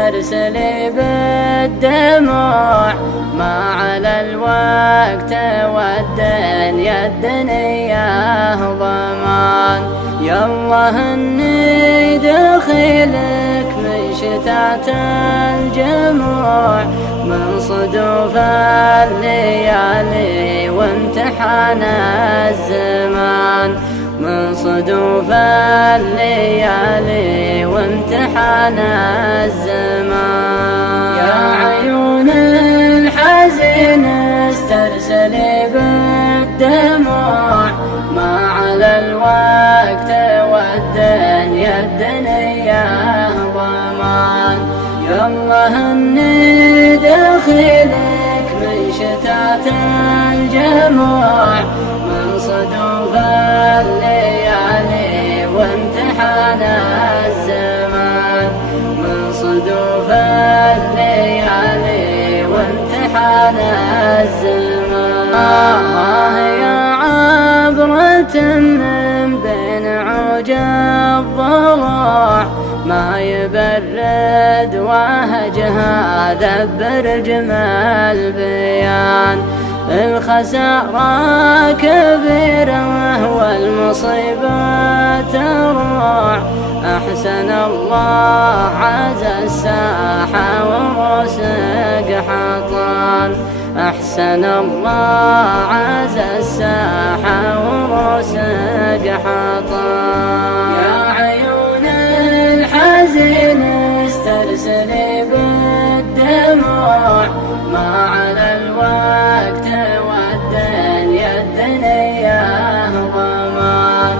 استرسلي بالدموع، ما على الوقت والدنيا الدنيا ضمان. يالله اني دخيلك من شتات الجموع، من صدوف الليالي وامتحان الزمان، من صدوف الليالي وامتحان الزمان. يا عيون الحزين استرسلي بالدموع، ما على الوقت والدنيا الدنيا ضمان. يالله اني دخيلك من شتات الجموع، من صدوف الليالي وامتحان الزمان، من صدوف الليالي وامتحان الزمان. يا عبرة من بين عوج الضلوع، ما يبرد وهجها ذبر جمال بيان. الخسارة كبيرة والمصيبة تروع، أحسن الله عز الساحة ورسق حطان، أحسن الله عز الساحة ورسق حطان. يا عيون الحزين استرسلي بالدموع، ما على الوقت والدنيا الدنيا ضمان.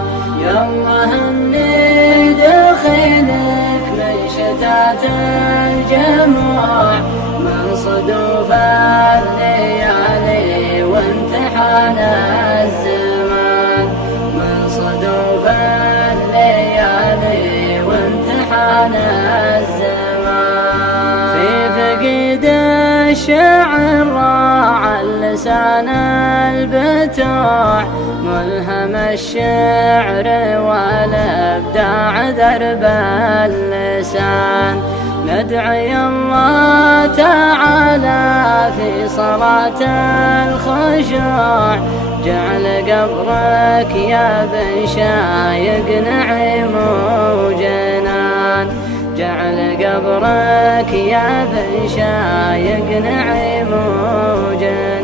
يالله اني دخيلك من شتات الجموع، من صدوف الليالي وامتحان الزمان، من صدوف الليالي وامتحان الزمان. في فقد الشعر راعى اللسان البتوع، ملهم الشعر والابداع درب اللسان. ندعي الله تعالى في صلاة الخشوع، جعل قبرك يا بن شايق نعيم وجنان، جعل قبرك يا بن شايق نعيم وجنان.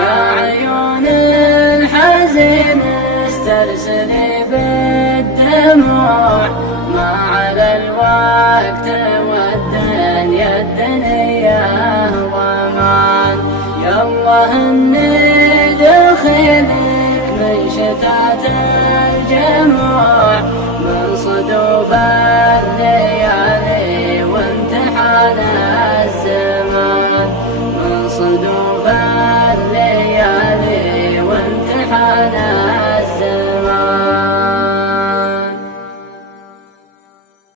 يا عيون الحزين استرسلي بالدموع، ما على الوقت والدنيا الدنيا ضمان. يالله اني دخيلك من شتات الجموع، من صدوف